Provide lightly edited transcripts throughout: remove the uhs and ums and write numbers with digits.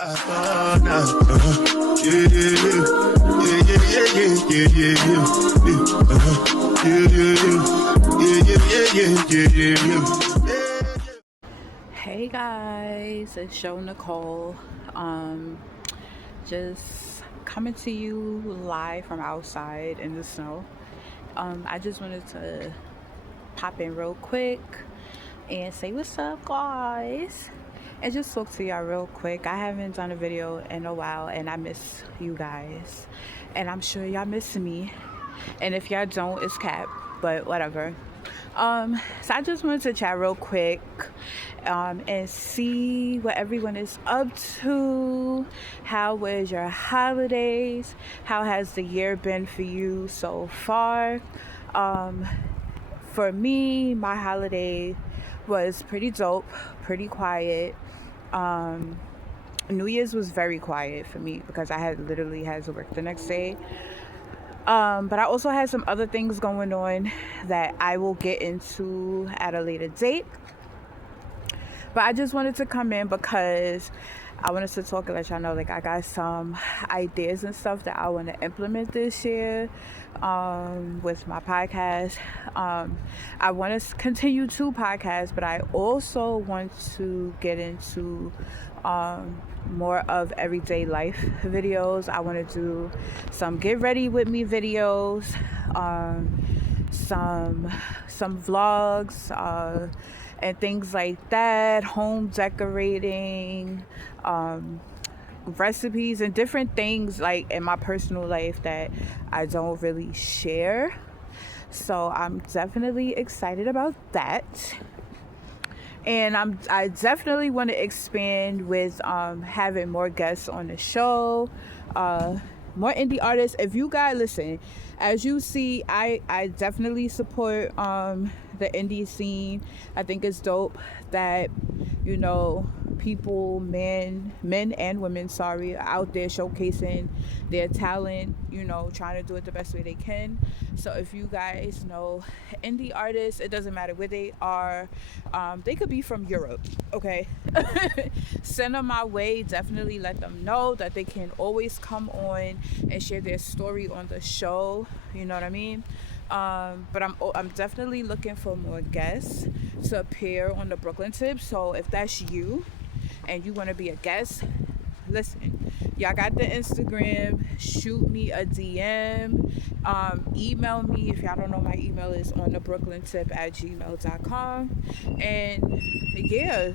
Hey guys, it's Joe Nicole. Just coming to you live from outside in the snow. I just wanted to pop in real quick and say what's up, guys, and just talk to y'all real quick. I haven't done a video in a while, and I miss you guys, and I'm sure y'all miss me. And if y'all don't, it's cap, but whatever. So I just wanted to chat real quick and see what everyone is up to. How was your holidays? How has the year been for you so far? For me, my holiday was pretty dope, pretty quiet. New Year's was very quiet for me because I had literally had to work the next day. But I also had some other things going on that I will get into at a later date. But I just wanted to come in because I wanted to talk and let y'all know, like, I got some ideas and stuff that I want to implement this year with my podcast. I want to continue to podcast, but I also want to get into more of everyday life videos. I want to do some get ready with me videos, some vlogs, and things like that, home decorating, recipes and different things like in my personal life that I don't really share. So I'm definitely excited about that. And I definitely want to expand with having more guests on the show, more indie artists. If you guys listen, as you see, I definitely support the indie scene. I think it's dope that, you know, people, men and women, are out there showcasing their talent, you know, trying to do it the best way they can. So if you guys know indie artists, it doesn't matter where they are, they could be from Europe, okay? Send them my way. Definitely let them know that they can always come on and share their story on the show, you know what I mean? But I'm definitely looking for more guests to appear on the Brooklyn Tip. So if that's you and you want to be a guest, listen, y'all got the Instagram, shoot me a DM, email me. If y'all don't know, my email is on the brooklyntip@gmail.com. And yeah,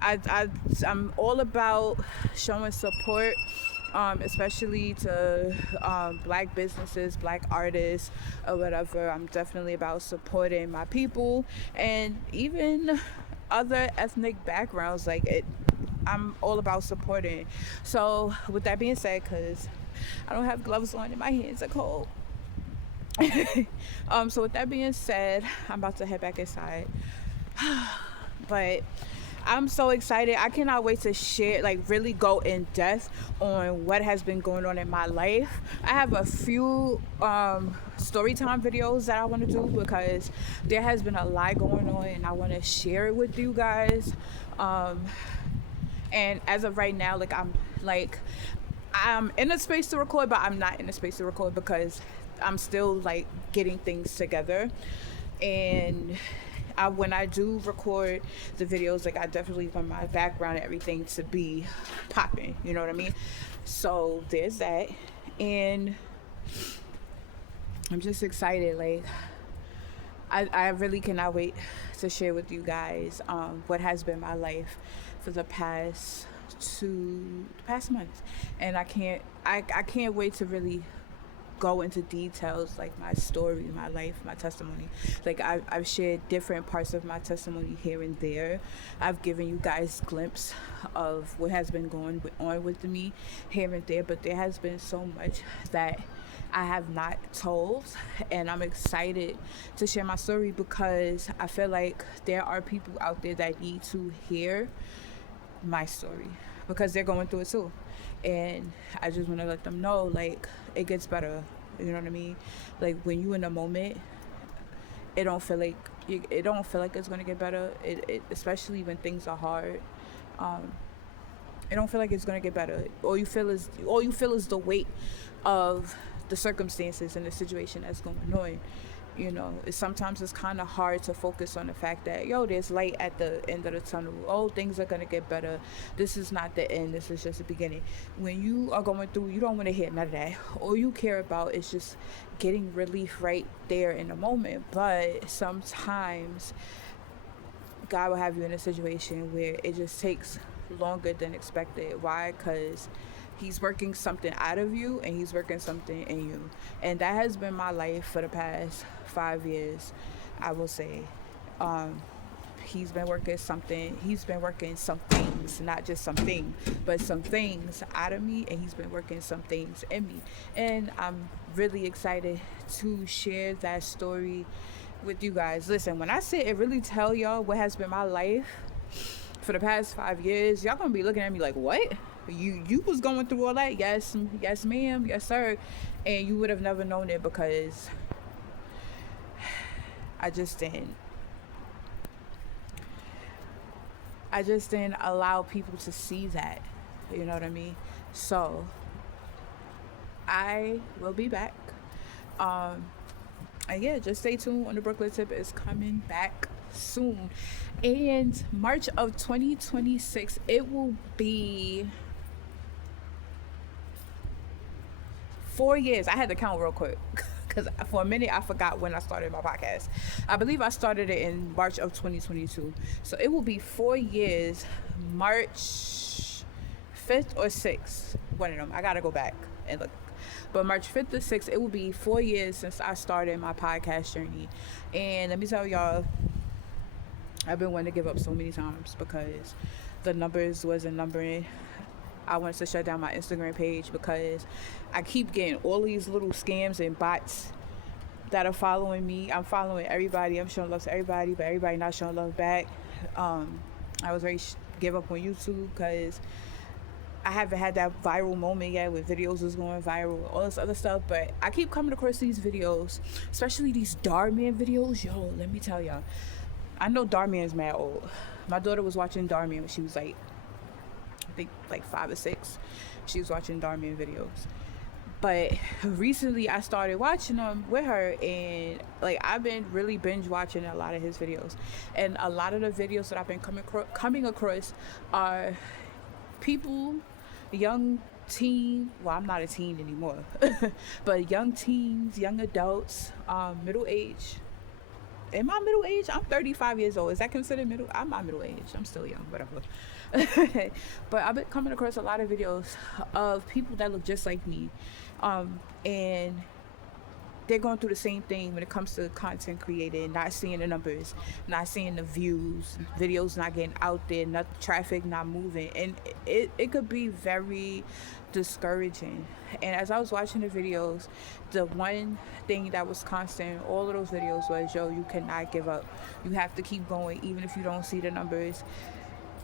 I'm all about showing support, especially to black businesses, black artists, or whatever. I'm definitely about supporting my people and even other ethnic backgrounds. I'm all about supporting. So with that being said, because I don't have gloves on and my hands are cold. So with that being said, I'm about to head back inside. But I'm so excited. I cannot wait to share, really go in depth on what has been going on in my life. I have a few story time videos that I want to do because there has been a lot going on and I want to share it with you guys. And as of right now, I'm in a space to record, but I'm not in a space to record because I'm still getting things together. And when I do record the videos, I definitely want my background and everything to be popping, you know what I mean? So there's that. And I'm just excited. I really cannot wait to share with you guys what has been my life for the past months. And I can't wait to really go into details, my story, my life, my testimony. I've shared different parts of my testimony here and there. I've given you guys a glimpse of what has been going on with me here and there, but there has been so much that I have not told, and I'm excited to share my story because I feel like there are people out there that need to hear my story because they're going through it too. And I just want to let them know, it gets better. You know what I mean? When you in a moment, it don't feel like it's going to get better. It especially when things are hard. It don't feel like it's gonna get better. All you feel is the weight of the circumstances and the situation that's going on. Sometimes it's kind of hard to focus on the fact that there's light at the end of the tunnel. Oh, things are gonna get better. This is not the end. This is just the beginning. When you are going through, you don't want to hear none of that. All you care about is just getting relief right there in the moment. But sometimes God will have you in a situation where it just takes longer than expected. Why? Because he's working something out of you and he's working something in you. And that has been my life for the past 5 years, I will say. He's been working some things, not just something, but some things out of me, and he's been working some things in me. And I'm really excited to share that story with you guys. Listen, when I sit and really tell y'all what has been my life for the past 5 years, y'all gonna be looking at me like, what? You was going through all that? Yes, ma'am, yes, sir. And you would have never known it because I just didn't allow people to see that. You know what I mean? So I will be back. And yeah, just stay tuned on the Brooklyn Tip is coming back soon. And March of 2026, it will be 4 years. I had to count real quick because for a minute I forgot when I started my podcast. I believe I started it in March of 2022. So it will be 4 years, March 5th or 6th. One of them. I gotta go back and look. But March 5th or 6th, it will be 4 years since I started my podcast journey. And let me tell y'all, I've been wanting to give up so many times because the numbers wasn't numbering. I wanted to shut down my Instagram page because I keep getting all these little scams and bots that are following me. I'm following everybody. I'm showing love to everybody, but everybody not showing love back. I was ready to give up on YouTube because I haven't had that viral moment yet with videos was going viral, all this other stuff. But I keep coming across these videos, especially these Dhar Man videos. Yo, let me tell y'all, I know Dhar Man's mad old. My daughter was watching Dhar Man when she was I think 5 or 6. She was watching Dhar Man videos. But recently I started watching them with her, and I've been really binge watching a lot of his videos. And a lot of the videos that I've been coming across are people, young teen, well, I'm not a teen anymore, but young teens, young adults, middle age. Am I middle age? I'm 35 years old. Is that considered middle? I'm not middle age. I'm still young, whatever. But I've been coming across a lot of videos of people that look just like me. And they're going through the same thing when it comes to content creating, not seeing the numbers, not seeing the views, videos not getting out there, not traffic not moving. And it could be very discouraging. And as I was watching the videos, the one thing that was constant in all of those videos was, you cannot give up. You have to keep going, even if you don't see the numbers,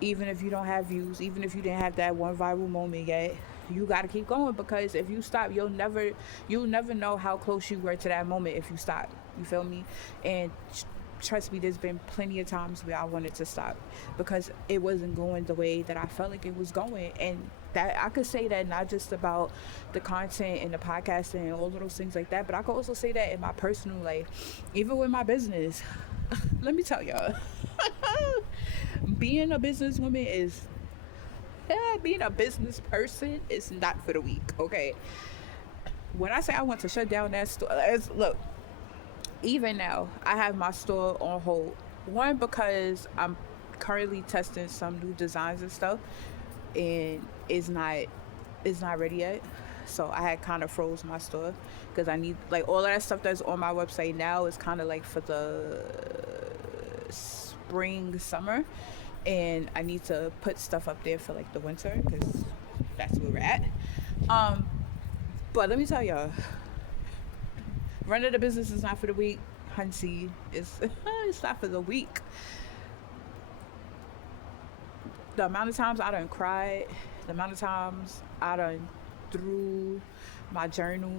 even if you don't have views, even if you didn't have that one viral moment yet. You got to keep going, because if you stop, you'll never know how close you were to that moment if you stop. You feel me? And trust me, there's been plenty of times where I wanted to stop because it wasn't going the way that I felt like it was going. And that I could say that not just about the content and the podcasting and all of those things like that, but I could also say that in my personal life, even with my business. Let me tell y'all, being a businesswoman being a business person is not for the weak, okay? When I say I want to shut down that store, look, even now, I have my store on hold. One, because I'm currently testing some new designs and stuff, and it's not ready yet. So I had kind of froze my store because I need, all of that stuff that's on my website now is kind of for the spring, summer. And I need to put stuff up there for the winter because that's where we're at. But let me tell y'all, running a business is not for the weak. Hunty, it's not for the weak. The amount of times I done cried, the amount of times I done threw my journal,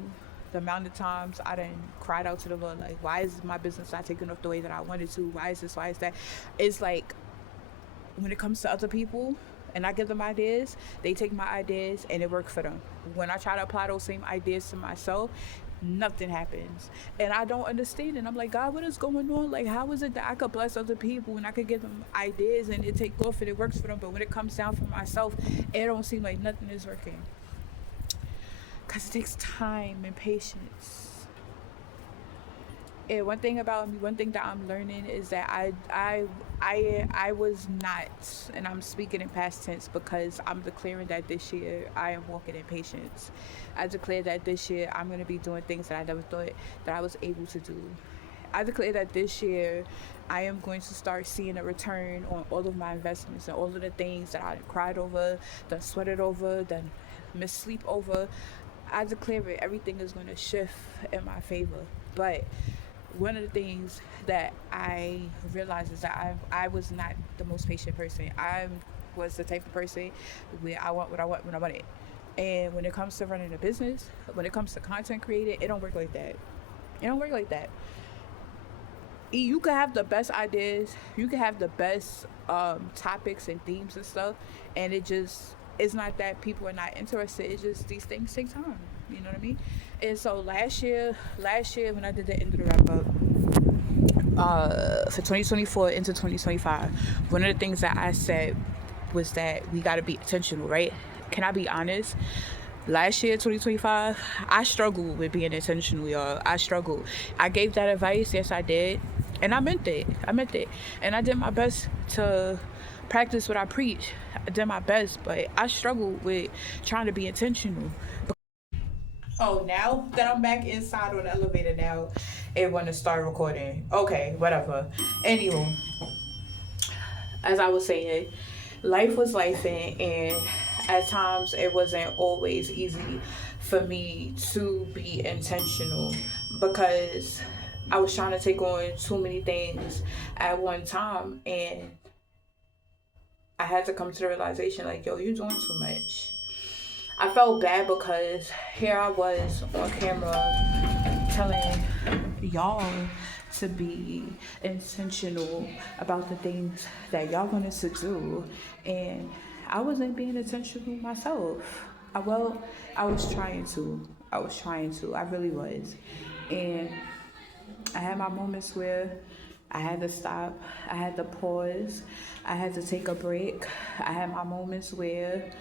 the amount of times I done cried out to the Lord, why is my business not taking off the way that I wanted to? Why is this? Why is that? It's when it comes to other people, and I give them ideas, they take my ideas and it works for them. When I try to apply those same ideas to myself, nothing happens. And I don't understand it. I'm like, God, what is going on? Like, how is it that I could bless other people and I could give them ideas and it take off and it works for them, but when it comes down for myself, it don't seem like nothing is working? Because it takes time and patience. And one thing about me, one thing that I'm learning is that I was not, and I'm speaking in past tense because I'm declaring that this year I am walking in patience. I declare that this year I'm going to be doing things that I never thought that I was able to do. I declare that this year I am going to start seeing a return on all of my investments and all of the things that I cried over, that sweated over, that missleep over. I declare it, everything is going to shift in my favor. But one of the things that I realized is that I was not the most patient person. I was the type of person where I want what I want when I want it. And when it comes to running a business, when it comes to content creating, it don't work like that. It don't work like that. You can have the best ideas, you can have the best topics and themes and stuff, and it's not that people are not interested. It's just these things take time. You know what I mean? And so last year when I did the end of the wrap up for 2024 into 2025, one of the things that I said was that we got to be intentional, right? Can I be honest? Last year, 2025, I struggled with being intentional, y'all. I struggled. I gave that advice, yes, I did, and I meant it. And I did my best to practice what I preach. I did my best, but I struggled with trying to be intentional. Oh, now that I'm back inside on the elevator now, it want to start recording. Okay, whatever. Anyway, as I was saying, life was lifing, and at times it wasn't always easy for me to be intentional because I was trying to take on too many things at one time, and I had to come to the realization, like, yo, you're doing too much. I felt bad because here I was on camera telling y'all to be intentional about the things that y'all wanted to do, and I wasn't being intentional myself. I was trying to. I really was. And I had my moments where I had to stop. I had to pause. I had to take a break. I had my moments where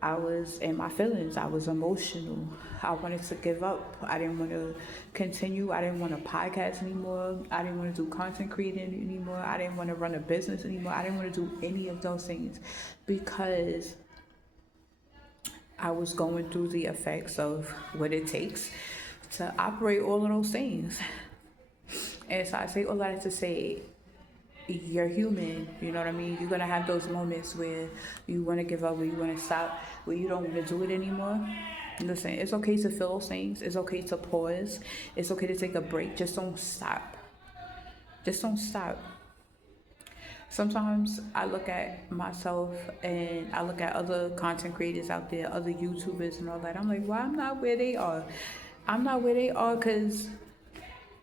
I was in my feelings. I was emotional. I wanted to give up. I didn't want to continue. I didn't want to podcast anymore. I didn't want to do content creating anymore. I didn't want to run a business anymore. I didn't want to do any of those things because I was going through the effects of what it takes to operate all of those things. And so I say all that to say, you're human, you know what I mean? You're going to have those moments where you want to give up, where you want to stop, where you don't want to do it anymore. Listen, it's okay to feel those things. It's okay to pause. It's okay to take a break. Just don't stop. Just don't stop. Sometimes I look at myself and I look at other content creators out there, other YouTubers and all that. I'm like, why I'm not where they are? I'm not where they are because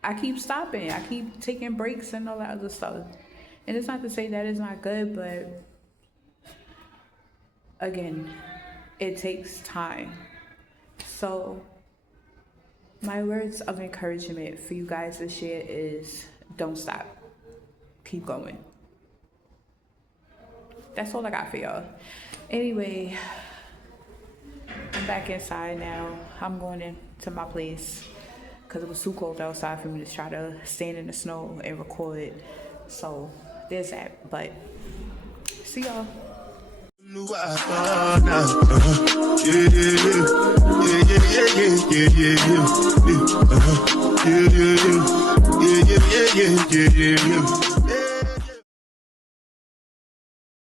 I keep stopping. I keep taking breaks and all that other stuff. And it's not to say that it's not good, but again, it takes time. So my words of encouragement for you guys to share is don't stop. Keep going. That's all I got for y'all. Anyway, I'm back inside now. I'm going into my place because it was too cold outside for me to try to stand in the snow and record. So there's that. But see y'all. Yeah.